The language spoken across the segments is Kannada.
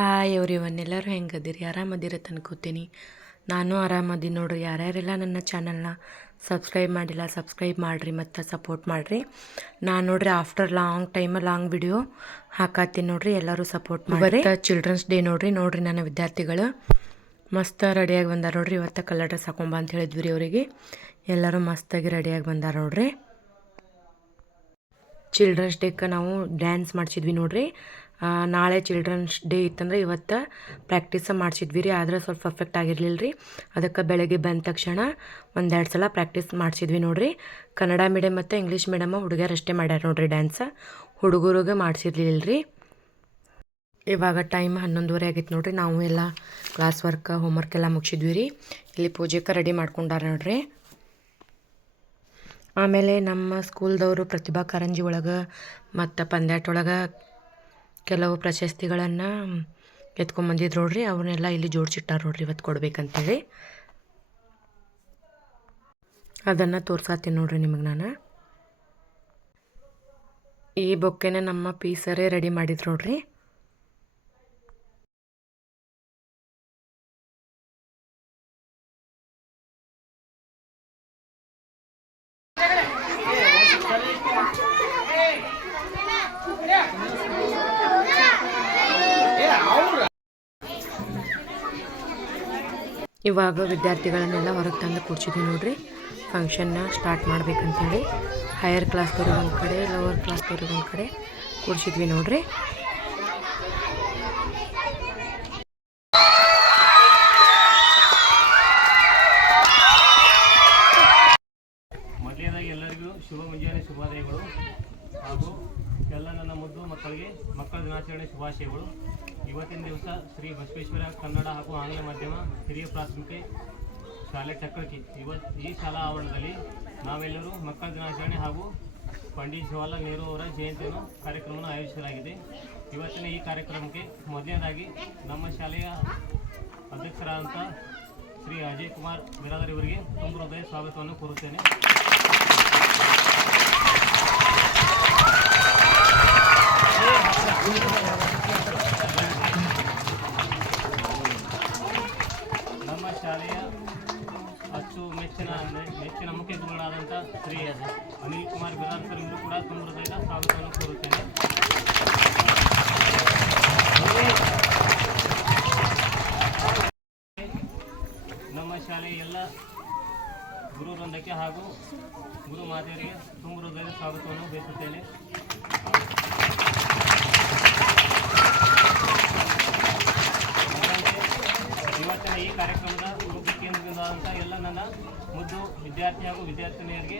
ಹಾಯ್ ಎವ್ರಿವನ್, ಎಲ್ಲರೂ ಹೆಂಗದಿರಿ? ಆರಾಮದಿರತ್ತೆ ಅನ್ಕೋತೀನಿ. ನಾನು ಆರಾಮದೀನಿ ನೋಡ್ರಿ. ಯಾರ್ಯಾರೆಲ್ಲ ನನ್ನ ಚಾನಲ್ನ ಸಬ್ಸ್ಕ್ರೈಬ್ ಮಾಡಿಲ್ಲ ಸಬ್ಸ್ಕ್ರೈಬ್ ಮಾಡಿರಿ ಮತ್ತು ಸಪೋರ್ಟ್ ಮಾಡಿರಿ. ನಾನು ನೋಡ್ರಿ ಆಫ್ಟರ್ ಲಾಂಗ್ ವಿಡಿಯೋ ಹಾಕತ್ತೀನಿ ನೋಡ್ರಿ. ಎಲ್ಲರೂ ಸಪೋರ್ಟ್ ಮಾಡಿರಿ. ಚಿಲ್ಡ್ರನ್ಸ್ ಡೇ ನೋಡ್ರಿ ನನ್ನ ವಿದ್ಯಾರ್ಥಿಗಳು ಮಸ್ತ್ ರೆಡಿಯಾಗಿ ಬಂದಾರ ನೋಡ್ರಿ. ಇವತ್ತು ಕಲರ್ ಡ್ರೆಸ್ ಹಾಕೊಂಬ ಅಂತ ಹೇಳಿದ್ವಿ ರೀ ಅವರಿಗೆ. ಎಲ್ಲರೂ ಮಸ್ತಾಗಿ ರೆಡಿಯಾಗಿ ಬಂದಾರ ನೋಡ್ರಿ. ಚಿಲ್ಡ್ರನ್ಸ್ ಡೇಕ್ಕೆ ನಾವು ಡ್ಯಾನ್ಸ್ ಮಾಡಿಸಿದ್ವಿ ನೋಡ್ರಿ. ನಾಳೆ ಚಿಲ್ಡ್ರನ್ಸ್ ಡೇ ಇತ್ತಂದ್ರೆ ಇವತ್ತು ಪ್ರಾಕ್ಟೀಸ್ ಮಾಡಿಸಿದ್ವಿ ರೀ. ಆದರೆ ಸ್ವಲ್ಪ ಪರ್ಫೆಕ್ಟ್ ಆಗಿರಲಿಲ್ಲ ರೀ. ಅದಕ್ಕೆ ಬೆಳಗ್ಗೆ ಬಂದ ತಕ್ಷಣ ಒಂದೆರಡು ಸಲ ಪ್ರಾಕ್ಟೀಸ್ ಮಾಡಿಸಿದ್ವಿ ನೋಡ್ರಿ. ಕನ್ನಡ ಮೀಡಿಯಮ್ ಮತ್ತು ಇಂಗ್ಲೀಷ್ ಮೀಡಿಯಮ್ ಹುಡುಗರಷ್ಟೇ ಮಾಡ್ಯಾರ ನೋಡ್ರಿ ಡ್ಯಾನ್ಸ್. ಹುಡುಗರಿಗೆ ಮಾಡಿಸಿರ್ಲಿಲ್ಲ ರೀ. ಇವಾಗ ಟೈಮ್ 11:30 ಆಗಿತ್ತು ನೋಡ್ರಿ. ನಾವು ಎಲ್ಲ ಕ್ಲಾಸ್ ವರ್ಕ್ ಹೋಮ್ವರ್ಕ್ ಎಲ್ಲ ಮುಗಿಸಿದ್ವಿ ರೀ. ಇಲ್ಲಿ ಪೂಜೆಗೆ ರೆಡಿ ಮಾಡ್ಕೊಂಡಾರ ನೋಡ್ರಿ. ಆಮೇಲೆ ನಮ್ಮ ಸ್ಕೂಲ್ದವರು ಪ್ರತಿಭಾ ಕಾರಂಜಿ ಒಳಗೆ ಮತ್ತು ಪಂದ್ಯಾಟ ಒಳಗೆ ಕೆಲವು ಪ್ರಶಸ್ತಿಗಳನ್ನು ಎತ್ಕೊಂಬಂದಿದ್ರು ನೋಡ್ರಿ. ಅವನ್ನೆಲ್ಲ ಇಲ್ಲಿ ಜೋಡಿಸಿಟ್ಟಾರ ನೋಡ್ರಿ ಇವತ್ತು ಕೊಡ್ಬೇಕಂತೇಳಿ. ಅದನ್ನು ತೋರ್ಸಾತೀನಿ ನೋಡ್ರಿ ನಿಮಗೆ ನಾನು. ಈ ಬೊಕ್ಕೆನ ನಮ್ಮ ಪೀಸರೇ ರೆಡಿ ಮಾಡಿದ್ರು ನೋಡ್ರಿ. ಇವಾಗ ವಿದ್ಯಾರ್ಥಿಗಳನ್ನೆಲ್ಲ ಹೊರಗೆ ತಂದು ಕೂಡ್ಸಿದ್ವಿ ನೋಡ್ರಿ. ಫಂಕ್ಷನ್ನ ಸ್ಟಾರ್ಟ್ ಮಾಡ್ಬೇಕಂತೇಳಿ ಹೈಯರ್ ಕ್ಲಾಸ್ದವ್ರಿಗೆ ಒಂದು ಕಡೆ, ಲೋವರ್ ಕ್ಲಾಸ್ದವ್ರಿಗೆ ಒಂದು ಕಡೆ ಕೂಡ್ಸಿದ್ವಿ ನೋಡ್ರಿ. ಮೊದಲನೇದಾಗಿ ಎಲ್ಲರಿಗೂ ಶುಭ ಮುಂಜಾನೆ ಶುಭೋದಯಗಳು ಹಾಗೂ ಎಲ್ಲ ನನ್ನ ಮುದ್ದು ಮಕ್ಕಳಿಗೆ ಮಕ್ಕಳ ದಿನಾಚರಣೆ ಶುಭಾಶಯಗಳು. ಇವತ್ತಿನ ದಿವಸ ಶ್ರೀ ಬಸವೇಶ್ವರ ಕನ್ನಡ ಹಾಗೂ ಆಂಗ್ಲ ಮಾಧ್ಯಮ ಹಿರಿಯ ಪ್ರಾಥಮಿಕ ಶಾಲೆ ಚಕ್ಕಳಕಿ ಈ ಶಾಲಾ ಆವರಣದಲ್ಲಿ ನಾವೆಲ್ಲರೂ ಮಕ್ಕಳ ದಿನಾಚರಣೆ ಹಾಗೂ ಪಂಡಿತ್ ಜವಾಹರ್ಲಾಲ್ ನೆಹರು ಅವರ ಜಯಂತಿಯನ್ನು ಕಾರ್ಯಕ್ರಮವನ್ನು ಆಯೋಜಿಸಲಾಗಿದೆ. ಇವತ್ತಿನ ಈ ಕಾರ್ಯಕ್ರಮಕ್ಕೆ ಮೊದಲನೇದಾಗಿ ನಮ್ಮ ಶಾಲೆಯ ಅಧ್ಯಕ್ಷರಾದಂಥ ಶ್ರೀ ಅಜಯ್ ಕುಮಾರ್ ಬಿರಾದರ್ ಇವರಿಗೆ ತುಂಬ ಹೃದಯ ಸ್ವಾಗತವನ್ನು ಕೋರುತ್ತೇನೆ. ನಮ್ಮ ಶಾಲೆಯ ಮೆಚ್ಚಿನ ಮುಖ್ಯ ಗುರುಗಳಾದಂಥ ಶ್ರೀ ಅನಿಲ್ ಕುಮಾರ್ ಬಿರಾದರ್ ಸರ್ ಇವರು ಕೂಡ ತುಂಬ ಹೃದಯದ ಸ್ವಾಗತವನ್ನು ಕೋರುತ್ತೇನೆ. ನಮ್ಮ ಶಾಲೆಯ ಎಲ್ಲ ಗುರು ವೃಂದಕ್ಕೆ ಹಾಗೂ ಗುರು ಮಾತೆಯರಿಗೆ ತುಂಬ ಹೃದಯದ ಸ್ವಾಗತವನ್ನು ಬಯಸುತ್ತೇನೆ. ಇವತ್ತಿನ ಈ ಕಾರ್ಯಕ್ರಮದ ಮುಖ್ಯ ಕೇಂದ್ರದಿಂದಾದಂಥ ಎಲ್ಲ ನನ್ನ ಮುದ್ದು ವಿದ್ಯಾರ್ಥಿ ಹಾಗೂ ವಿದ್ಯಾರ್ಥಿನಿಯರಿಗೆ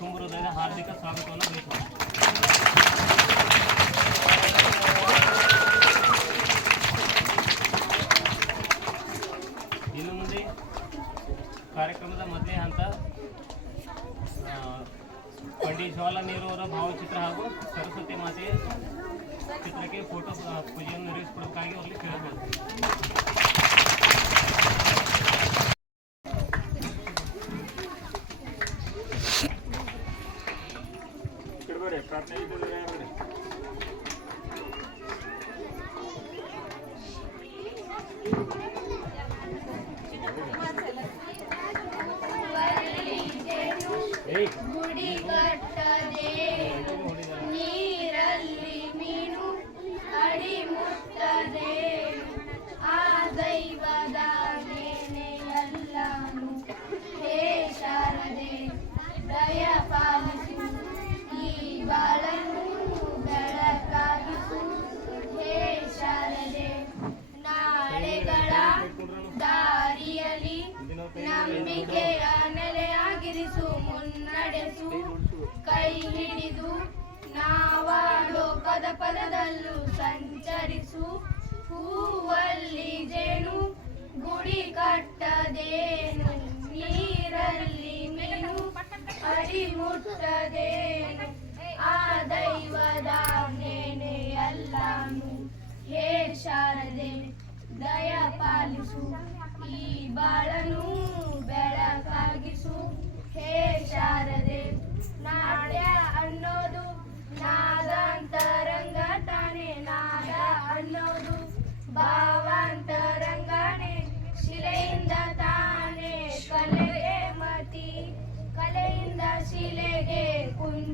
ತುಂಬ ಹೃದಯದ ಹಾರ್ದಿಕ ಸ್ವಾಗತವನ್ನು ಬಯಸುತ್ತೇನೆ. ಇನ್ನು ಮುಂದೆ ಕಾರ್ಯಕ್ರಮದ ಮೊದಲನೇ ಹಂತ ಪಂಡಿತ್ ಜವಾಹರ್ಲಾಲ್ ನೆಹರು ಅವರ ಭಾವಚಿತ್ರ ಹಾಗೂ ಸರಸ್ವತಿ ಮಾತೆಯ ಚಿತ್ರಕ್ಕೆ ಫೋಟೋ ಪೂಜೆಯನ್ನು ನೆರವೇರಿಸಿಕೊಳ್ಳೋದಕ್ಕಾಗಿ ಅವರಿಗೆ ಕೇಳಬಹುದು. ಗುಡಿ ಕಟ್ಟದೆ ನೀರಲ್ಲಿ ಮೀನು ಅಡಿ ಮುಟ್ಟದೆ ಆ ದೈವದ ನೆನೆಯಲ್ಲಾನು ಹೇ ಶಾರದೆ ದಯ ಪಾಲಿಸು ಈ ಬಾಳನ್ನು ಬೆಳಕಾಗಿಸು ಹೇ ಶಾರದೆ ನಾಳೆಗಳ ದಾರಿಯಲ್ಲಿ ನಂಬಿಕೆಯ ನೆಲೆಯಾಗಿರಿಸು ಮುನ್ನಡೆಸು ಕೈ ಹಿಡಿದು ನಾವಾಡೋ ಪದದಲ್ಲೂ ಸಂಚರಿಸು ಹೂವಲ್ಲಿ ಜೇನು ಗುಡಿ ಕಟ್ಟದೇನು ನೀರಲ್ಲಿ ಮೀನು ಅಡಿ ಮುಟ್ಟದೇನು ಆ ದೈವದ ನೆನೆಯಲ್ಲಾನು ಹೇ ಶಾರದೆ ದಯ ಪಾಲಿಸು ಈ ಬಾಳನು ಬೆಳಕಾಗಿಸು ಹೇ ಶಾರದೆ. ನಾಟ್ಯ ಅನ್ನೋದು ನಾದಾಂತರಂಗ ತಾನೆ ನಾದ ಅನ್ನೋದು ಬಾ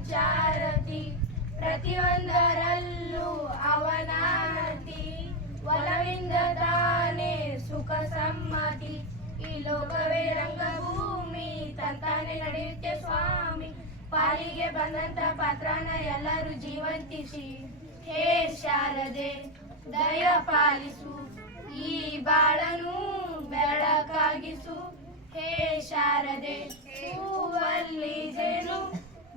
ವಿಚಾರತಿ ಪ್ರತಿಯೊಂದರಲ್ಲೂ ಅವನಾತಿ ಒಲವಿಂದ ತಾನೇ ಸುಖ ಸಮ್ಮತಿ ಈ ಲೋಕವೇ ರಂಗಭೂಮಿ ತಂತಾನೆ ನಡೆಯುತ್ತೆ ಸ್ವಾಮಿ ಪಾಲಿಗೆ ಬಂದಂತ ಪಾತ್ರನ ಎಲ್ಲರೂ ಜೀವಂತಿಸಿ ಹೇ ಶಾರದೆ ದಯ ಪಾಲಿಸು ಈ ಬಾಳನು ಬೆಳಕಾಗಿಸು ಹೇ ಶಾರದೆ ಹೂವಲ್ಲಿ ಜೇನು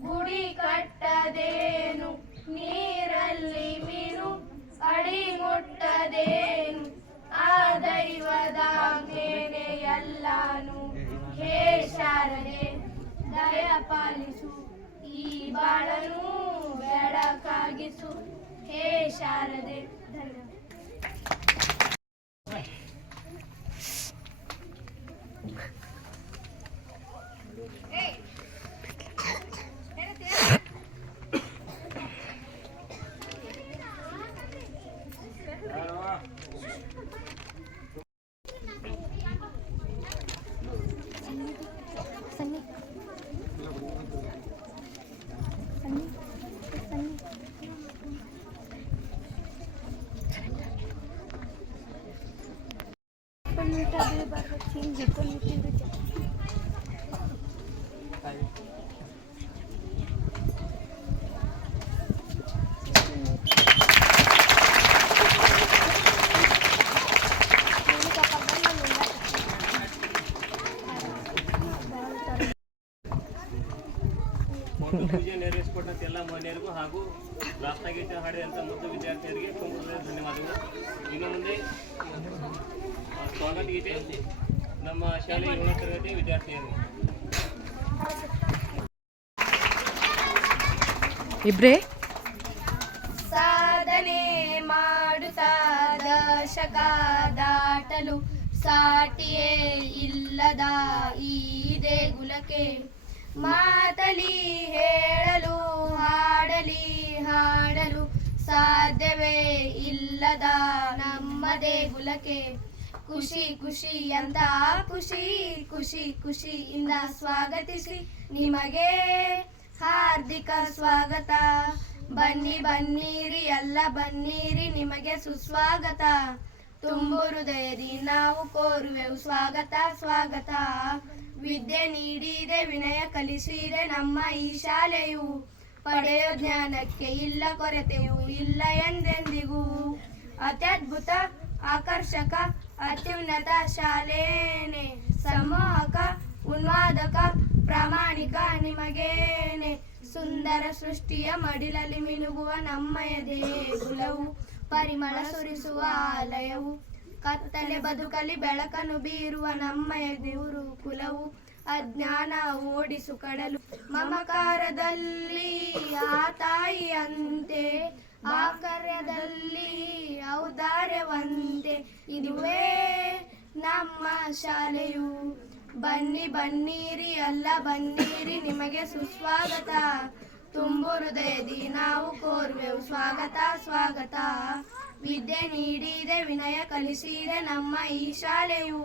ಗುಡಿ ಕಟ್ಟದೇನು ನೀರಲ್ಲಿ ಮೀನು ಅಡಿ ಮುಟ್ಟದೇನು ಆ ದೈವದ ಮೇಲೆ ಎಲ್ಲಾನು ಹೇ ಶಾರದೆ ದಯ ಪಾಲಿಸು ಈ ಬಾಳನು ಬೆಳಕಾಗಿಸು ಹೇ ಶಾರದೆ ಧನ್ಯವಾದ. ಒಂದು ಪೂಜೆ ನೆರವೇರಿಸಿಕೊಟ್ಟಂತ ಎಲ್ಲ ಮಹಿಳೆಯರಿಗೂ ಹಾಗೂ ರಾಷ್ಟ್ರಗೀತೆ ಹಾಡಿದಂಥ ಮುದ್ದು ವಿದ್ಯಾರ್ಥಿಯರಿಗೆ ತುಂಬ ಧನ್ಯವಾದಗಳು. ಇನ್ನು ಮುಂದೆ ಸ್ವಾಗತ ಗೀತೆ ನಮ್ಮ ಶಾಲೆಯ 7ನೇ ತರಗತಿ ವಿದ್ಯಾರ್ಥಿಯರು. ಇಬ್ರೇ ಸಾಧನೆ ಮಾಡುತ್ತಾ ದಶಕ ದಾಟಲು ಸಾಟಿಯೇ ಇಲ್ಲದ ಈ ದೇಗುಲಕ್ಕೆ ಮಾತಲಿ ಹೇಳಲು ಹಾಡಲು ಸಾಧ್ಯವೇ ಇಲ್ಲದ ನಮ್ಮ ದೇಗುಲಕ್ಕೆ ಖುಷಿ ಅಂತ ಖುಷಿಯಿಂದ ಸ್ವಾಗತಿಸಿ ನಿಮಗೆ ಹಾರ್ದಿಕ ಸ್ವಾಗತ. ಬನ್ನಿರಿ ಎಲ್ಲ ಬನ್ನಿರಿ ನಿಮಗೆ ಸುಸ್ವಾಗತ. ತುಂಬು ಹೃದಯದಿ ನಾವು ಕೋರುವೆವು ಸ್ವಾಗತ. ವಿದ್ಯೆ ನೀಡಿದೆ ವಿನಯ ಕಲಿಸಿದೆ ನಮ್ಮ ಈ ಶಾಲೆಯು. ಪಡೆಯೋ ಜ್ಞಾನಕ್ಕೆ ಇಲ್ಲ ಕೊರತೆಯೂ ಇಲ್ಲ ಎಂದೆಂದಿಗೂ. ಅತ್ಯದ್ಭುತ ಆಕರ್ಷಕ ಅತ್ಯುನ್ನತ ಶಾಲೆನೇ ಸಂಮೋಹಕ ಉನ್ಮಾದಕ ಪ್ರಾಮಾಣಿಕ ನಿಮಗೇನೆ. ಸುಂದರ ಸೃಷ್ಟಿಯ ಮಡಿಲಲ್ಲಿ ಮಿನುಗುವ ನಮ್ಮಯ ದೇಗುಲವು. ಪರಿಮಳ ಸುರಿಸುವ ಆಲಯವು. ಕತ್ತಲೆ ಬದುಕಲಿ ಬೆಳಕನ್ನು ಬೀರುವ ನಮ್ಮಯ ದೇವರು ಕುಲವು. ಅಜ್ಞಾನ ಓಡಿಸು ಕಡಲು ಮಮಕಾರದಲ್ಲಿ ಆ ತಾಯಿಯಂತೆ. ಆಕರ್ಯದಲ್ಲಿ ಔದಾರ್ಯವಂತೆ. ಇದುವೇ ನಮ್ಮ ಶಾಲೆಯು. ಬನ್ನಿರಿ ಎಲ್ಲ ಬನ್ನಿರಿ ನಿಮಗೆ ಸುಸ್ವಾಗತ. ತುಂಬು ಹೃದಯದಿ ನಾವು ಕೋರುವೆವು ಸ್ವಾಗತ. ವಿದ್ಯೆ ನೀಡಿದೆ ವಿನಯ ಕಲಿಸಿದೆ ನಮ್ಮ ಈ ಶಾಲೆಯು.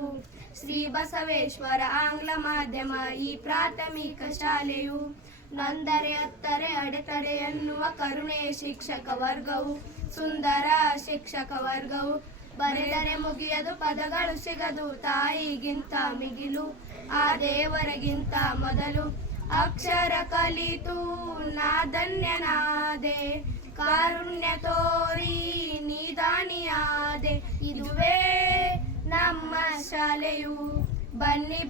ಶ್ರೀ ಬಸವೇಶ್ವರ ಆಂಗ್ಲ ಮಾಧ್ಯಮ ಈ ಪ್ರಾಥಮಿಕ ಶಾಲೆಯು. ನೊಂದರೆ ಅತ್ತರೆ ಅಡೆತಡೆ ಎನ್ನುವ ಕರುಣೆಯ ಶಿಕ್ಷಕ ವರ್ಗವು. ಸುಂದರ ಶಿಕ್ಷಕ ವರ್ಗವು. ಬರೆದರೆ ಮುಗಿಯದು ಪದಗಳು ಸಿಗದು ತಾಯಿಗಿಂತ ಮಿಗಿಲು ಆ ದೇವರಿಗಿಂತ ಮೊದಲು. ಅಕ್ಷರ ಕಲಿತು ನಾಧನ್ಯನಾದೆ ಕಾರುಣ್ಯ ತೋರಿ ನಿದಾನಿಯಾದೆ. ಇದುವೇ ನಮ್ಮ ಶಾಲೆಯು.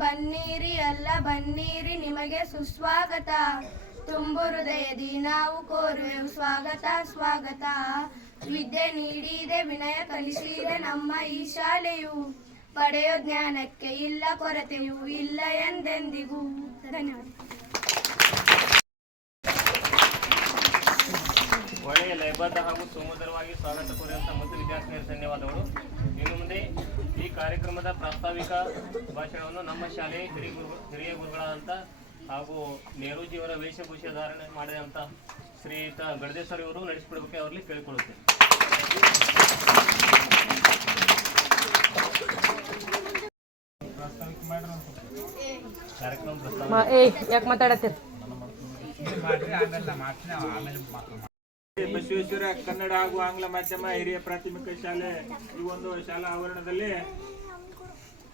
ಬನ್ನಿರಿ ಎಲ್ಲ ಬನ್ನಿರಿ ನಿಮಗೆ ಸುಸ್ವಾಗತ. ತುಂಬು ಹೃದಯದಿ ನಾವು ಕೋರುವೆವು ಸ್ವಾಗತ. ವಿದ್ಯೆ ನೀಡಿದೆ ವಿನಯ ಕಲಿಸಿದೆ ನಮ್ಮ ಈ ಶಾಲೆಯು. ಪಡೆಯೋ ಜ್ಞಾನಕ್ಕೆ ಇಲ್ಲ ಕೊರತೆಯೂ ಇಲ್ಲ ಎಂದೆಂದಿಗೂ. ಧನ್ಯವಾದ. ಒಳ್ಳೆಯ ಲಯಬದ್ಧ ಹಾಗೂ ಸುಮಧುರವಾಗಿ ಸ್ವಾಗತ ಕೋರಿದಂಥ ಮುದ್ದು ವಿದ್ಯಾರ್ಥಿನಿಯರು ಧನ್ಯವಾದಗಳು. ಇನ್ನು ಮುಂದೆ ಈ ಕಾರ್ಯಕ್ರಮದ ಪ್ರಾಸ್ತಾವಿಕ ಭಾಷಣವನ್ನು ನಮ್ಮ ಶಾಲೆಯ ಹಿರಿಯ ಗುರುಗಳಾದಂಥ ಹಾಗೂ ನೆಹರೂಜಿಯವರ ವೇಷಭೂಷೆ ಧಾರಣೆ ಮಾಡಿದಂಥ ಶ್ರೀಯುತ ಗಡದೇಶ್ವರ ಇವರು ನಡೆಸಿಕೊಡಬೇಕು ಅವರಲ್ಲಿ ಕೇಳಿಕೊಳ್ಳುತ್ತೇನೆ. ಯಾಕೆ ಮಾತಾಡತ್ತೀರಿ? ಬಸವೇಶ್ವರ ಕನ್ನಡ ಹಾಗೂ ಆಂಗ್ಲ ಮಾಧ್ಯಮ ಹಿರಿಯ ಪ್ರಾಥಮಿಕ ಶಾಲೆ ಈ ಒಂದು ಶಾಲಾ ಆವರಣದಲ್ಲಿ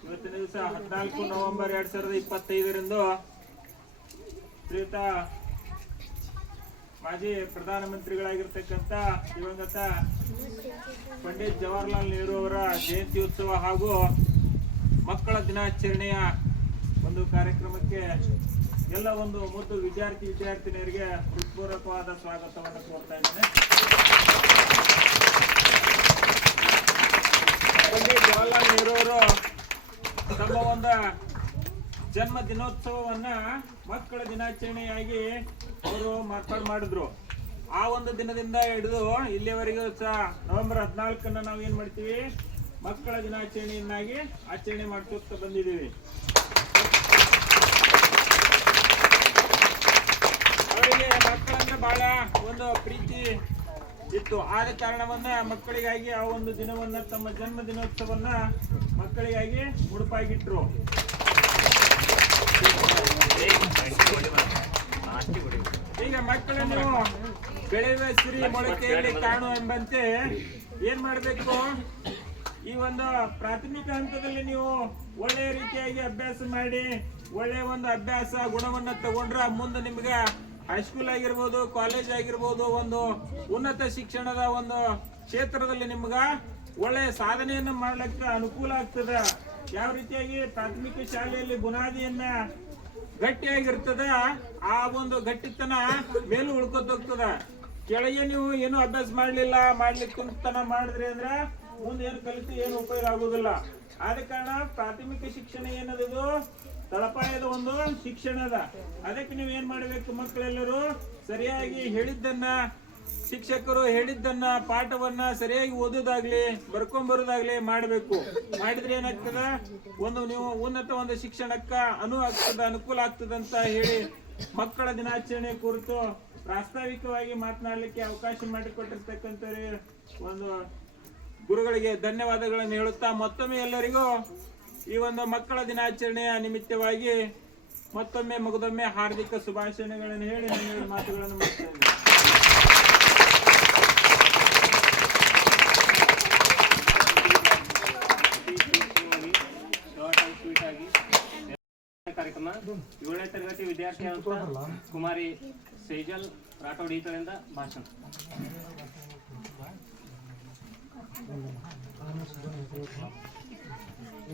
ಇವತ್ತಿನ ದಿವಸ 14 ನವೆಂಬರ್ 2025 ಶ್ರೀಯುತ ಮಾಜಿ ಪ್ರಧಾನಮಂತ್ರಿಗಳಾಗಿರ್ತಕ್ಕಂಥ ದಿವಂಗತ ಪಂಡಿತ್ ಜವಾಹರ್ಲಾಲ್ ನೆಹರು ಅವರ ಜಯಂತ್ಯೋತ್ಸವ ಹಾಗೂ ಮಕ್ಕಳ ದಿನಾಚರಣೆಯ ಒಂದು ಕಾರ್ಯಕ್ರಮಕ್ಕೆ ಎಲ್ಲ ಒಂದು ಮುದ್ದು ವಿದ್ಯಾರ್ಥಿನಿಯರಿಗೆ ಹೃತ್ಪೂರ್ವಕವಾದ ಸ್ವಾಗತವನ್ನು ಕೋರ್ತಾ ಇದ್ದೇನೆ. ಪಂಡಿತ್ ಜವಾಹರ್ಲಾಲ್ ನೆಹರು ಅವರು ತಮ್ಮ ಒಂದು ಜನ್ಮ ದಿನೋತ್ಸವವನ್ನ ಮಕ್ಕಳ ದಿನಾಚರಣೆಯಾಗಿ ಅವರು ಮಾರ್ಪಾಡು ಮಾಡಿದ್ರು. ಆ ಒಂದು ದಿನದಿಂದ ಹಿಡಿದು ಇಲ್ಲಿಯವರೆಗೂ ಸಹ ನವೆಂಬರ್ 14 ನಾವು ಏನ್ ಮಾಡ್ತೀವಿ, ಮಕ್ಕಳ ದಿನಾಚರಣೆಯನ್ನಾಗಿ ಆಚರಣೆ ಮಾಡ್ಕೊತ ಬಂದಿದ್ದೀವಿ. ಅವರಿಗೆ ಮಕ್ಕಳಂದ್ರೆ ಬಹಳ ಒಂದು ಪ್ರೀತಿ ಇತ್ತು. ಆದ ಕಾರಣವನ್ನ ಮಕ್ಕಳಿಗಾಗಿ ಆ ಒಂದು ದಿನವನ್ನ, ತಮ್ಮ ಜನ್ಮ ದಿನೋತ್ಸವನ್ನ ಮಕ್ಕಳಿಗಾಗಿ ಮುಡುಪಾಗಿಟ್ರು. ಈಗ ಮಕ್ಕಳನ್ನು ಬೆಳೆಯುವ ಸಿರಿ ಮೊಳಕೆಯಲ್ಲಿ ಕಾಣು ಎಂಬಂತೆ ಏನ್ ಮಾಡ್ಬೇಕು, ಈ ಒಂದು ಪ್ರಾಥಮಿಕ ಹಂತದಲ್ಲಿ ನೀವು ಒಳ್ಳೆಯ ರೀತಿಯಾಗಿ ಅಭ್ಯಾಸ ಮಾಡಿ ಒಳ್ಳೆಯ ಒಂದು ಅಭ್ಯಾಸ ಗುಣವನ್ನ ತಗೊಂಡ್ರ ಮುಂದೆ ನಿಮ್ಗೆ ಹೈಸ್ಕೂಲ್ ಆಗಿರ್ಬೋದು, ಕಾಲೇಜ್ ಆಗಿರ್ಬೋದು, ಒಂದು ಉನ್ನತ ಶಿಕ್ಷಣದ ಒಂದು ಕ್ಷೇತ್ರದಲ್ಲಿ ನಿಮ್ಗ ಒಳ್ಳೆಯ ಸಾಧನೆಯನ್ನ ಮಾಡ್ಲಿಕ್ಕೆ ಅನುಕೂಲ ಆಗ್ತದ. ಯಾವ ರೀತಿಯಾಗಿ ಪ್ರಾಥಮಿಕ ಶಾಲೆಯಲ್ಲಿ ಬುನಾದಿಯನ್ನ ಗಟ್ಟಿಯಾಗಿರ್ತದ, ಆ ಒಂದು ಗಟ್ಟಿತನ ಮೇಲೂ ಉಳ್ಕೊತ ಹೋಗ್ತದ. ಕೆಳಗೆ ನೀವು ಏನು ಅಭ್ಯಾಸ ಮಾಡ್ಲಿಕ್ಕೆ ಮಾಡಿದ್ರಿ ಅಂದ್ರೆ ಮುಂದೆ ಏನು ಕಲಿತು ಏನು ಉಪಯೋಗ ಆಗುದಿಲ್ಲ. ಆದ ಕಾರಣ ಪ್ರಾಥಮಿಕ ಶಿಕ್ಷಣ ಏನದು ತಳಪಾಯದ ಒಂದು ಶಿಕ್ಷಣ ಅದ. ಅದಕ್ಕೆ ನೀವು ಏನ್ ಮಾಡ್ಬೇಕು, ಮಕ್ಕಳೆಲ್ಲರೂ ಸರಿಯಾಗಿ ಹೇಳಿದ್ದನ್ನ, ಶಿಕ್ಷಕರು ಹೇಳಿದ್ದನ್ನ, ಪಾಠವನ್ನ ಸರಿಯಾಗಿ ಓದೋದಾಗ್ಲಿ ಬರ್ಕೊಂಬರೋದಾಗ್ಲಿ ಮಾಡಬೇಕು. ಮಾಡಿದ್ರೆ ಏನಾಗ್ತದ, ಒಂದು ನೀವು ಉನ್ನತ ಒಂದು ಶಿಕ್ಷಣಕ್ಕ ಅನುಕೂಲ ಆಗ್ತದಂತ ಹೇಳಿ ಮಕ್ಕಳ ದಿನಾಚರಣೆ ಕುರಿತು ಪ್ರಾಸ್ತಾವಿಕವಾಗಿ ಮಾತನಾಡಲಿಕ್ಕೆ ಅವಕಾಶ ಮಾಡಿಕೊಟ್ಟಿರ್ತಕ್ಕಂಥ ಒಂದು ಗುರುಗಳಿಗೆ ಧನ್ಯವಾದಗಳನ್ನು ಹೇಳುತ್ತಾ ಮತ್ತೊಮ್ಮೆ ಎಲ್ಲರಿಗೂ ಈ ಒಂದು ಮಕ್ಕಳ ದಿನಾಚರಣೆಯ ನಿಮಿತ್ತವಾಗಿ ಮತ್ತೊಮ್ಮೆ ಮಗದೊಮ್ಮೆ ಹಾರ್ದಿಕ ಶುಭಾಶಯಗಳನ್ನು ಹೇಳಿ ನನ್ನ ಮಾತುಗಳನ್ನು ಮುಗಿಸ್ತೇನೆ. ಕಾರ್ಯಕ್ರಮ 7ನೇ ತರಗತಿ ವಿದ್ಯಾರ್ಥಿ ಕುಮಾರಿ ಸೇಜಲ್ ರಾಠೋಡ್ ಈತರಿಂದ ಭಾಷಣ.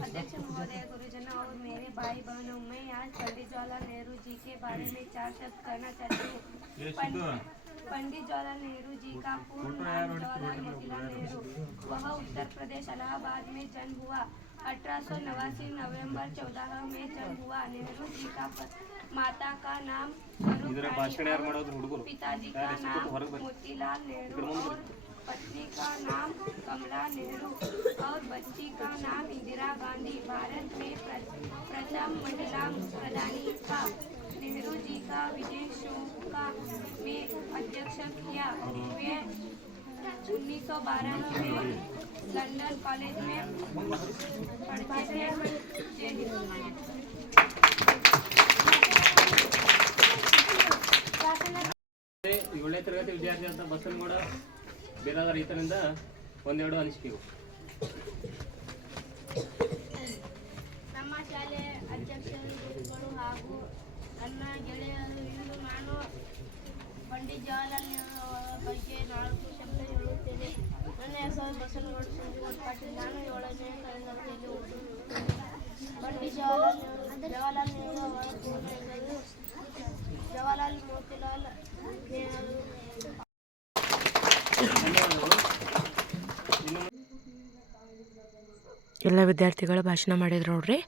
अध्यक्ष महोदय, गुरुजन और मेरे भाई बहनों, मैं आज पंडित जवाहरलाल नेहरू जी के बारे में 4 शब्द कहना चाहती हूँ। पंडित जवाहरलाल नेहरू जी का पूर्ण नाम जवाहरलाल मोतीलाल नेहरू। वह उत्तर प्रदेश इलाहाबाद में जन्म हुआ। 1889 नवंबर 14 में जन्म हुआ। नेहरू जी का माता का नाम पिताजी का नाम मोतीलाल नेहरू और पत्नी का नाम कमला नेहरू और बच्ची का नाम इंदिरा गांधी। भारत में प्रथम महिला प्रधानी था। नेहरू जी का विदेश में अध्यक्ष किया। वे 1912 में लंदन कॉलेज में पढ़ते थे। 7ನೇ ತರಗತಿ ವಿದ್ಯಾರ್ಥಿ ಅಂತ ಬಸವನಗೌಡ ಬೇರಾದರ ಈತನಿಂದ ಒಂದೆರಡು ಅನಿಸಿಕೆಗಳು. ನಮ್ಮ ಶಾಲೆ ಅಧ್ಯಕ್ಷರು ಹಾಗೂ ನನ್ನ ಗೆಳೆಯರು, ಇಂದು ನಾನು ಪಂಡಿತ್ ಜವಾಹರ್ಲಾಲ್ ನೆಹರು ಅವರ ಬಗ್ಗೆ 4 ಶಬ್ದ ಹೇಳುತ್ತೇನೆ. ನನ್ನ ಹೆಸರು ಬಸವನಗೌಡ ಸಂಜೀವನ್ ಪಾಟೀಲ್. ನಾನು 7ನೇ ತರಗತಿಯಲ್ಲಿ ಓದುತ್ತೇನೆ. ಪಂಡಿತ್ ಜವಾಹರ್ಲಾಲ್ ನೆಹರು ಅವರ ಪೂರ್ಣ ಹೆಸರು ಜವಾಹರ್ಲಾಲ್ ಮೋತಿಲಾಲ್ ನೆಹರು. ಎಲ್ಲ ವಿದ್ಯಾರ್ಥಿಗಳು ಭಾಷಣ ಮಾಡಿದ್ರು ನೋಡ್ರಿ.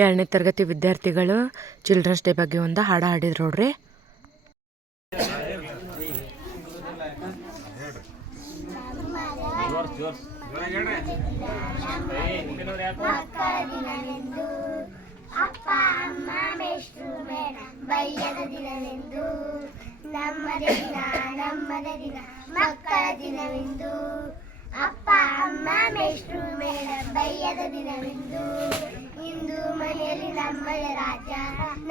2ನೇ ತರಗತಿ ವಿದ್ಯಾರ್ಥಿಗಳು ಚಿಲ್ಡ್ರನ್ಸ್ ಡೇ ಬಗ್ಗೆ ಒಂದು ಹಾಡು ಹಾಡಿದ್ರು ನೋಡ್ರಿ. ಅಪ್ಪ ಅಮ್ಮ ಮೇಷ್ಟ್ರು ಬೈಯದ ದಿನವೆಂದು, ನಮ್ಮದೇ ದಿನ ಮಕ್ಕಳ ದಿನವೆಂದು. ಅಪ್ಪ ಅಮ್ಮ ಮೇಷ್ಟ್ರು ಬೈಯದ ದಿನವೆಂದು, ಇಂದು ಮನೆಯಲ್ಲಿ ನಮ್ಮದೇ ರಾಜ್ಯ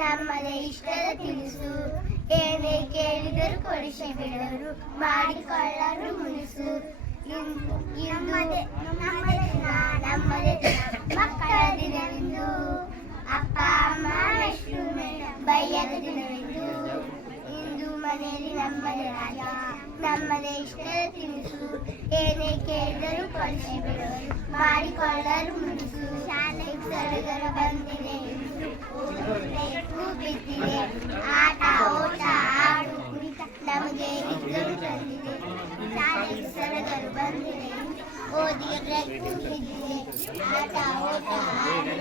ನಮ್ಮದೇ ಇಷ್ಟದ ತಿನಿಸು ಏನೇ ಕೇಳಿದರು ಕೊಡಿಸಿ ಬಿಡರು ಮಾಡಿಕೊಳ್ಳರು ಮುನಿಸು ನಮ್ಮದೇ ಮಕ್ಕಳ ದಿನವೆಂದು ಅಪ್ಪ ಅಮ್ಮ ಮೆಷ್ಟು ಬಯ್ಯದ ದಿನವೆಂದು ಇಂದು ಮನೆಯಲ್ಲಿ ನಮ್ಮದೇ ರಾಜ್ಯ ನಮ್ಮದೇ ಇಷ್ಟದ ತಿನಿಸು ಏನೇ ಕೇಳಿದರು ಕೊಡಿಸಿ ಬಿಡರು ಮಾಡಿಕೊಳ್ಳರು ಮುನಿಸು ಶಾಲೆಗೆ ಸಡಗರ ಬಂದಿದೆ ಬಿದ್ದಿದೆ ಆಟ ಓಟ ಆಡು ಕುಣಿತ ನಮಗೆ ಹಿಗ್ಗಲು ತಂದಿದೆ ಶಾಲೆಗೆ ಸಡಗರ ಬಂದಿದೆ ಓದಿಗೆ ಬಿದ್ದಿದೆ ಆಟ ಓಟ ಆಡು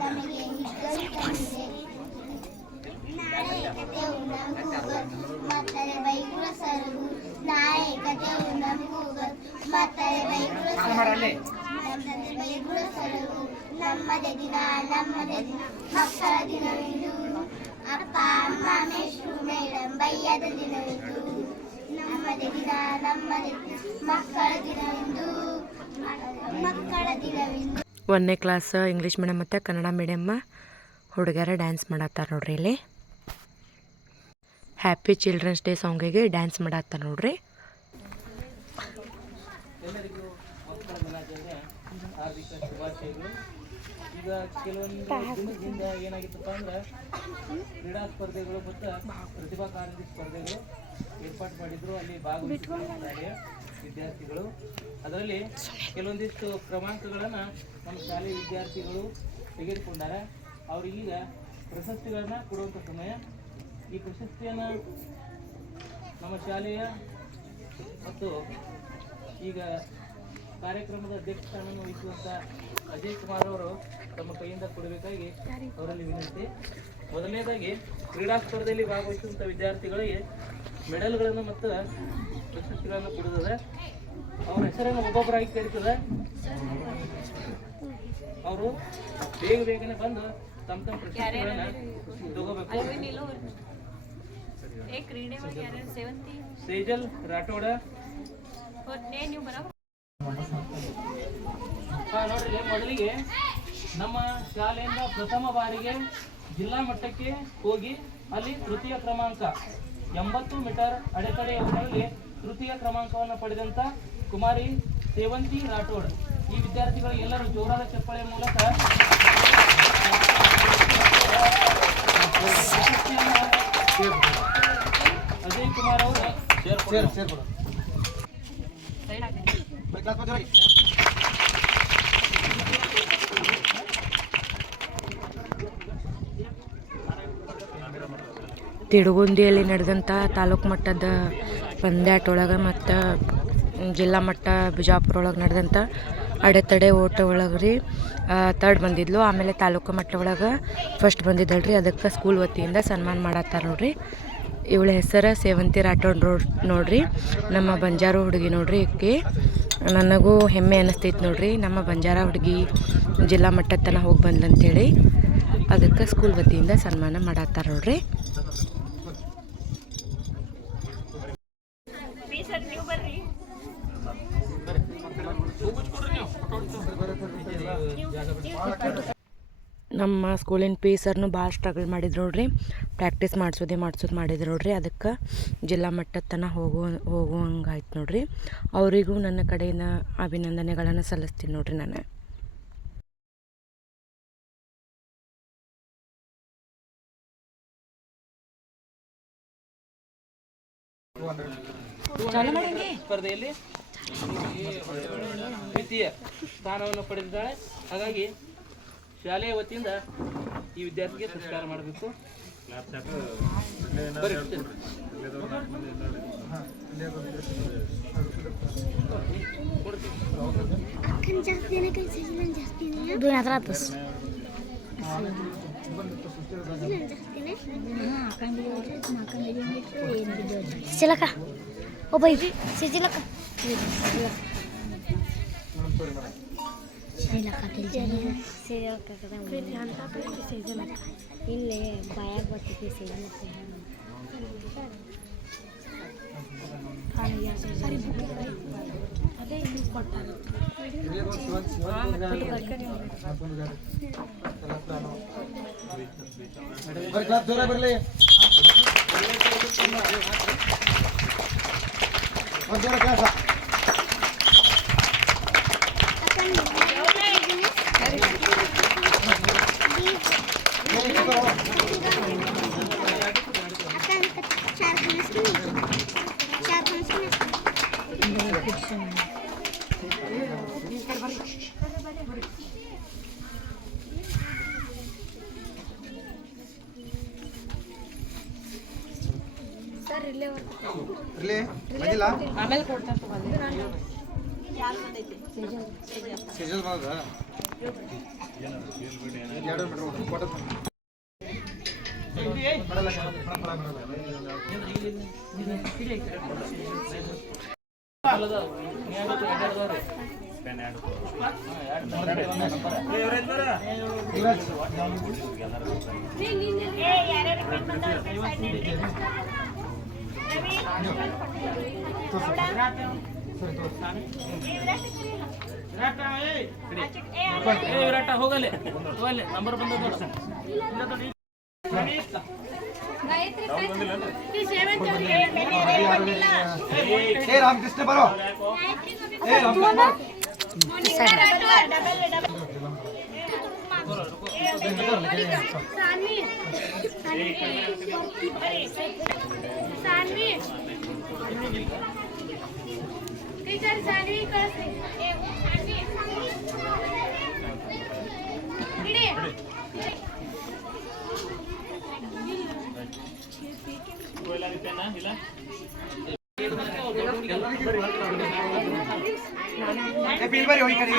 ನಮಗೆ ಹಿಗ್ಗಲು ತಂದಿದೆ ನಾಯಕತೆಯು ನಮಗೂಗದು ಮತ್ತರೆ ಬೈಗುಳ ಸರಗು ನಾಯಕತೆಯು ನಮಗೂಗದು ಮತ್ತರೆ ಬೈಗುಳ ಸರಗು ನಮ್ಮದೇ ದಿನ ಮಕ್ಕಳ ದಿನವೆಂದು ಅಪ್ಪ ಅಮ್ಮ ಮೇಷ್ಟ್ರು ಮೇಡಮ್ ಬಯ್ಯದ ದಿನವೆಂದು ನಮ್ಮದೇ ದಿನ ಮಕ್ಕಳ ದಿನವೆಂದು 1ನೇ ಕ್ಲಾಸ್ ಇಂಗ್ಲೀಷ್ ಮೀಡಿಯಮ್ ಮತ್ತು ಕನ್ನಡ ಮೀಡಿಯಮ್ ಹುಡುಗರ ಡ್ಯಾನ್ಸ್ ಮಾಡತ್ತಾರ ನೋಡ್ರಿ ಇಲ್ಲಿ ಹ್ಯಾಪಿ ಚಿಲ್ಡ್ರನ್ಸ್ ಡೇ ಸಾಂಗಿಗೆ ಡ್ಯಾನ್ಸ್ ಮಾಡತ್ತಾರ ನೋಡ್ರಿ. ಎಲ್ಲರಿಗೂ ಮಕ್ಕಳ ದಿನಾಚರಣೆಯ ಹಾರ್ದಿಕ ಶುಭಾಶಯಗಳು. ಈಗ ಕೆಲವೊಂದು ದಿನದಿಂದ ಏನಾಗಿತ್ತಪ್ಪ ಅಂದ್ರೆ ಕ್ರೀಡಾ ಸ್ಪರ್ಧೆಗಳು ಮತ್ತು ಪ್ರತಿಭಾ ಕಾರಂಜಿ ಸ್ಪರ್ಧೆಗಳು ಏರ್ಪಾಡು ಮಾಡಿದ್ರು. ಅಲ್ಲಿ ಭಾಗವಹಿಸಿದ್ದಾರೆ ವಿದ್ಯಾರ್ಥಿಗಳು. ಅದರಲ್ಲಿ ಕೆಲವೊಂದಿಷ್ಟು ಕ್ರಮಾಂಕಗಳನ್ನು ನಮ್ಮ ಶಾಲೆಯ ವಿದ್ಯಾರ್ಥಿಗಳು ತೆಗೆದುಕೊಂಡಾರೆ. ಅವರಿಗೀಗ ಪ್ರಶಸ್ತಿಗಳನ್ನ ಕೊಡುವಂಥ ಸಮಯ. ಈ ಪ್ರಶಸ್ತಿಯನ್ನು ನಮ್ಮ ಶಾಲೆಯ ಮತ್ತು ಈಗ ಕಾರ್ಯಕ್ರಮದ ಅಧ್ಯಕ್ಷ ಸ್ಥಾನವನ್ನು ವಹಿಸುವಂಥ ಅಜಯ್ ಕುಮಾರ್ ಅವರು ತಮ್ಮ ಕೈಯಿಂದ ಕೊಡಬೇಕಾಗಿ ಅವರಲ್ಲಿ ವಿನಂತಿ. ಮೊದಲನೇದಾಗಿ ಕ್ರೀಡಾ ಸ್ಪರ್ಧೆಯಲ್ಲಿ ಭಾಗವಹಿಸುವಂಥ ವಿದ್ಯಾರ್ಥಿಗಳಿಗೆ ಮೆಡಲ್ಗಳನ್ನು ಮತ್ತು ಪ್ರಶಸ್ತಿಗಳನ್ನು ಕೊಡುತ್ತದೆ. ಅವ್ರ ಹೆಸರನ್ನು ಒಬ್ಬೊಬ್ಬರಾಗಿ ಕರೀತದೆ. ಅವರು ಬೇಗನೆ ಬಂದು ತಮ್ಮ ಪ್ರಶಸ್ತಿಗಳನ್ನು ತಗೋಬೇಕು. ಸೇಜಲ್ ರಾಠೋಡ ನೋಡ್ರಿ, ಮೊದಲಿಗೆ ನಮ್ಮ ಶಾಲೆಯಿಂದ ಪ್ರಥಮ ಬಾರಿಗೆ ಜಿಲ್ಲಾ ಮಟ್ಟಕ್ಕೆ ಹೋಗಿ ಅಲ್ಲಿ ತೃತೀಯ ಕ್ರಮಾಂಕ 80 ಮೀಟರ್ ಅಡೆತಡೆ ಓಟದಲ್ಲಿ ತೃತೀಯ ಕ್ರಮಾಂಕವನ್ನು ಪಡೆದಂತ ಕುಮಾರಿ ಸೇವಂತಿ ರಾಠೋಡ್. ಈ ವಿದ್ಯಾರ್ಥಿಗಳು ಎಲ್ಲರೂ ಜೋರಾದ ಚಪ್ಪಾಳೆ ಮೂಲಕ ಅಜಯ್ ಕುಮಾರ್ ಅವರು ತಿಡುಗುಂದಿಯಲ್ಲಿ ನಡೆದಂಥ ತಾಲೂಕು ಮಟ್ಟದ ಪಂದ್ಯಾಟ ಒಳಗೆ ಮತ್ತು ಜಿಲ್ಲಾ ಮಟ್ಟ ಬಿಜಾಪುರ ಒಳಗೆ ನಡೆದಂಥ ಅಡೆತಡೆ ಓಟ ಒಳಗೆ ರೀ ತರ್ಡ್ ಬಂದಿದ್ಲು. ಆಮೇಲೆ ತಾಲೂಕು ಮಟ್ಟ ಒಳಗೆ ಫಸ್ಟ್ ಬಂದಿದ್ದಳು ರೀ. ಅದಕ್ಕೆ ಸ್ಕೂಲ್ ವತಿಯಿಂದ ಸನ್ಮಾನ ಮಾಡತ್ತಾರ ನೋಡ್ರಿ. ಇವಳ ಹೆಸರು ಸೇವಂತಿ ರಾಠೋಡ್ ನೋಡ್ರಿ. ನಮ್ಮ ಬಂಜಾರ ಹುಡುಗಿ ನೋಡ್ರಿ. ಈಕೆ ನನಗೂ ಹೆಮ್ಮೆ ಅನ್ನಿಸ್ತೈತೆ ನೋಡ್ರಿ. ನಮ್ಮ ಬಂಜಾರ ಹುಡುಗಿ ಜಿಲ್ಲಾ ಮಟ್ಟದ ತನಕ ಹೋಗಿ ಬಂದಂತೇಳಿ ಅದಕ್ಕೆ ಸ್ಕೂಲ್ ವತಿಯಿಂದ ಸನ್ಮಾನ ಮಾಡತ್ತಾರ ನೋಡ್ರಿ. ನಮ್ಮ ಸ್ಕೂಲಿನ ಪಿ ಸರ್ನು ಭಾಳ ಸ್ಟ್ರಗಲ್ ಮಾಡಿದ್ರು ನೋಡ್ರಿ. ಪ್ರಾಕ್ಟೀಸ್ ಮಾಡಿದ್ರು ನೋಡ್ರಿ. ಅದಕ್ಕೆ ಜಿಲ್ಲಾ ಮಟ್ಟದ ತನಕ ಹೋಗುವಂಗೆ ಆಯ್ತು ನೋಡ್ರಿ. ಅವರಿಗೂ ನನ್ನ ಕಡೆಯಿಂದ ಅಭಿನಂದನೆಗಳನ್ನು ಸಲ್ಲಿಸ್ತೀನಿ ನೋಡ್ರಿ ನಾನು. ಸ್ಪರ್ಧೆಯಲ್ಲಿ ದ್ವಿತೀಯ ಸ್ಥಾನವನ್ನು ಪಡೆದಿದ್ದಾಳೆ. ಹಾಗಾಗಿ ಶಾಲೆಯ ವತಿಯಿಂದ ಈ ವಿದ್ಯಾರ್ಥಿಗೆ ಸತ್ಕಾರ ಮಾಡಬೇಕು. Silakan. Oh baik, silakan. Silakan dijadikan. Silakan ketemu. Ini banyak buat kita silakan. Ada ini kotak. ಬರಲಿ ಕೆಲಸ ಇರ್ಲಿ ಬಂದಿಲ್ಲ ಆಮೇಲೆ ಕೊಡ್ತಾರೆ ಸೇಜಲ್ ಬಂದ 2 ಮೀಟರ್ ಫೋಟೋ ವಿರಾಟ ಹೋಗಲೆ ನಂಬರ್ ಬಂದದ ರಾಮಕೃಷ್ಣ ಬರೋ टीचर सानवी कळसे ಬಿಲ್ ಬರಿ ಈ ಕಡೆ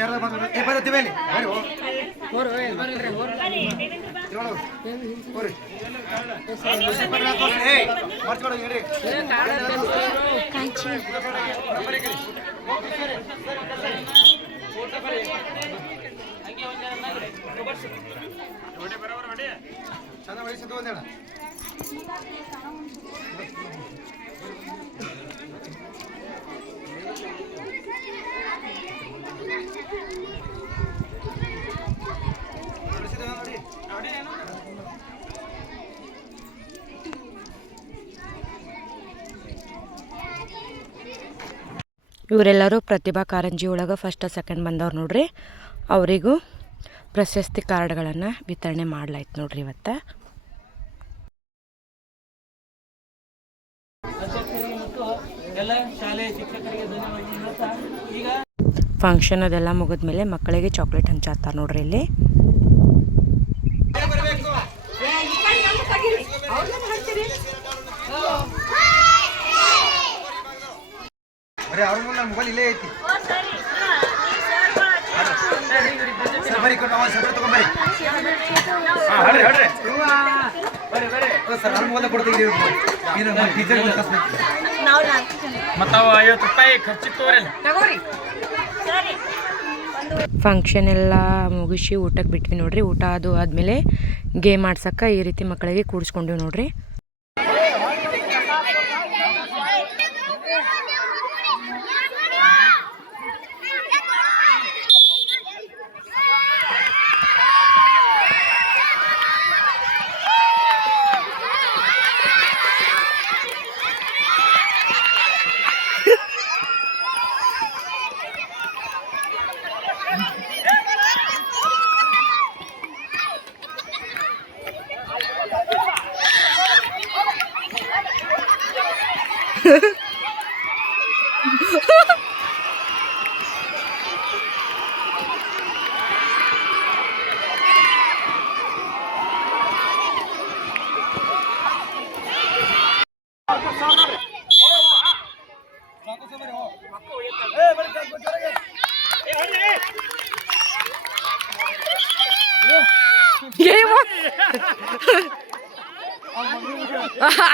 ಯಾರು ಬರುತ್ತೆ ಮೇಲೆ ಚೆನ್ನಾಗಿ ವಯಸ್ಸು ಒಂದೇಳ ಇವರೆಲ್ಲರೂ ಪ್ರತಿಭಾ ಕಾರಂಜಿ ಒಳಗೆ ಫಸ್ಟ್ ಸೆಕೆಂಡ್ ಬಂದವ್ರು ನೋಡ್ರಿ. ಅವರಿಗೂ ಪ್ರಶಸ್ತಿ ಕಾರ್ಡ್ಗಳನ್ನು ವಿತರಣೆ ಮಾಡ್ಲಾಯ್ತು ನೋಡ್ರಿ ಇವತ್ತು. ಎಲ್ಲ ಶಾಲೆಯ ಶಿಕ್ಷಕರಿಗೆ ಧನ್ಯವಾದ. ಈಗ ಫಂಕ್ಷನ್ ಅದೆಲ್ಲ ಮುಗಿದ್ಮೇಲೆ ಮಕ್ಕಳಿಗೆ ಚಾಕ್ಲೇಟ್ ಹಂಚಾಡ್ತಾರೆ ನೋಡ್ರಿ ಇಲ್ಲಿ. ಬರೀ ಅವ್ರ ಮುಂದೆ ಮೊಬೈಲ್ ಇಲ್ಲೇ ಐತಿ ಬರೀ ಸೆಪರೇಟ್ ತಗೊಂಬರಿ ಸರ್ ಅವ್ರ ಮೊಬೈಲ್ ಕೊಡ್ತೀವಿ ಟೀಚರ್ ಮತ್ತು 50 ರೂಪಾಯಿ ಖರ್ಚಿಗೆ ತಗೋರಿ. ಫಂಕ್ಷನ್ ಎಲ್ಲ ಮುಗಿಸಿ ಊಟಕ್ಕೆ ಬಿಟ್ವಿ ನೋಡ್ರಿ. ಊಟ ಅದು ಆದಮೇಲೆ ಗೇಮ್ ಆಡ್ಸಕ್ಕೆ ಈ ರೀತಿ ಮಕ್ಕಳಿಗೆ ಕೂಡಿಸ್ಕೊಂಡಿವಿ ನೋಡ್ರಿ.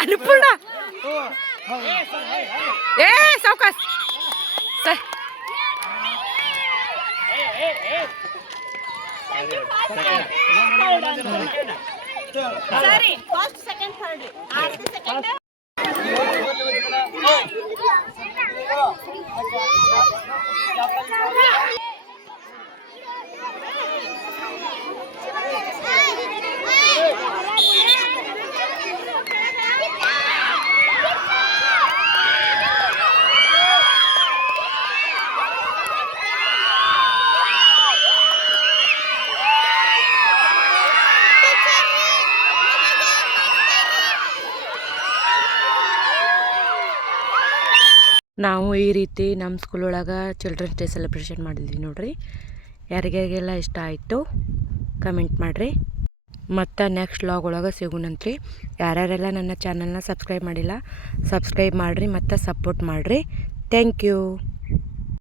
ಅನ್ನಪೂರ್ಣ ಏ ಸಾವ್ಕಾಸ್ ಸರ್ ಸರಿ ಫಸ್ಟ್ ಸೆಕೆಂಡ್ ಥರ್ಡ್ ಆರ್ತಿ ಸೆಕೆಂಡ್ ನಾವು ಈ ರೀತಿ ನಮ್ಮ ಸ್ಕೂಲ್ ಒಳಗೆ ಚಿಲ್ಡ್ರನ್ಸ್ ಡೇ ಸೆಲೆಬ್ರೇಷನ್ ಮಾಡಿದ್ವಿ ನೋಡ್ರಿ. ಯಾರಿಗೆಲ್ಲ ಇಷ್ಟ ಆಯಿತು ಕಮೆಂಟ್ ಮಾಡಿರಿ. ಮತ್ತು ನೆಕ್ಸ್ಟ್ ವ್ಲಾಗ್ ಒಳಗೆ ಸಿಗೋಣಂತ್ರಿ. ಯಾರ್ಯಾರೆಲ್ಲ ನನ್ನ ಚಾನಲ್ನ ಸಬ್ಸ್ಕ್ರೈಬ್ ಮಾಡಿಲ್ಲ ಸಬ್ಸ್ಕ್ರೈಬ್ ಮಾಡಿರಿ ಮತ್ತು ಸಪೋರ್ಟ್ ಮಾಡಿರಿ. Thank you.